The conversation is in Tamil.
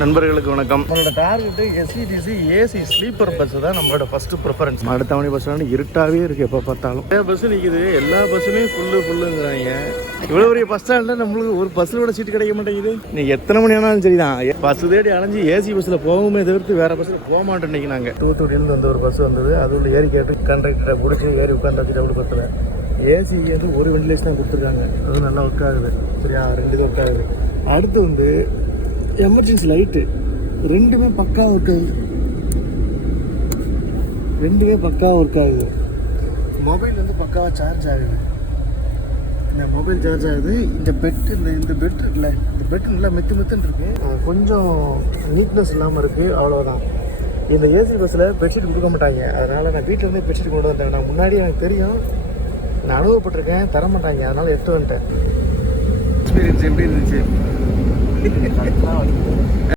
நண்பர்களுக்கு வணக்கம். நம்மளோட target SETC AC sleeper bus தான் நம்மளோட ஃபர்ஸ்ட் ப்ரிஃபரன்ஸ். அடுத்தவணி பஸ் ஸ்டாண்டு இருட்டாவே இருக்கு, எப்போ பார்த்தாலும் நிறைய பஸ் நிற்குது. எல்லா பஸ்ஸுமே ஃபுல்லுங்கிறாங்க. இவ்வளோ பெரிய பஸ் ஸ்டாண்டில் நம்மளுக்கு ஒரு பஸ்ஸில் கூட சீட்டு கிடைக்க மாட்டேங்குது. நீங்கள் எத்தனை மணி ஆனாலும் சரி தான் பஸ் தேடி அலைஞ்சு ஏசி பஸ்ஸில் போகுமே தவிர்த்து வேறு பஸ்ஸில் போக மாட்டோம். இன்றைக்கி நாங்கள் தூத்துக்குடியிலேருந்து வந்து ஒரு பஸ் வந்தது. அதுல ஏறி கேட்டு கண்டக்டரை பிடிச்சி ஏறி உட்காந்து வச்சுட்டு அப்படி பஸ்ஸில் ஏசி வந்து ஒரு வெண்டிலேஷன் தான் கொடுத்துருக்காங்க. அது நல்லா ஒர்க் ஆகுது. சரியா, 2 இது ஒர்க் ஆகுது. அடுத்து வந்து எமர்ஜென்சி லைட்டு ரெண்டுமே பக்கா ஒர்க் ஆகுது. மொபைல் வந்து பக்காவாக சார்ஜ் ஆகுது. இந்த மொபைல் சார்ஜ் ஆகுது. இந்த பெட்டு இந்த பெட் இருக்குல்ல, இந்த பெட்டு நல்லா மெத்துன்னு இருக்குது. கொஞ்சம் நீட்னஸ் இல்லாமல் இருக்குது, அவ்வளோதான். இந்த ஏசி பஸ்ஸில் பெட்ஷீட் கொடுக்க மாட்டாங்க. அதனால் நான் வீட்டில் வந்து பெட்ஷீட் கொண்டு வந்தேன். நான் முன்னாடி எனக்கு தெரியும், நான் அனுபவப்பட்டிருக்கேன், தர மாட்டாங்க. அதனால் எடுத்து வந்துட்டேன். எக்ஸ்பீரியன்ஸ் எப்படி இருந்துச்சு?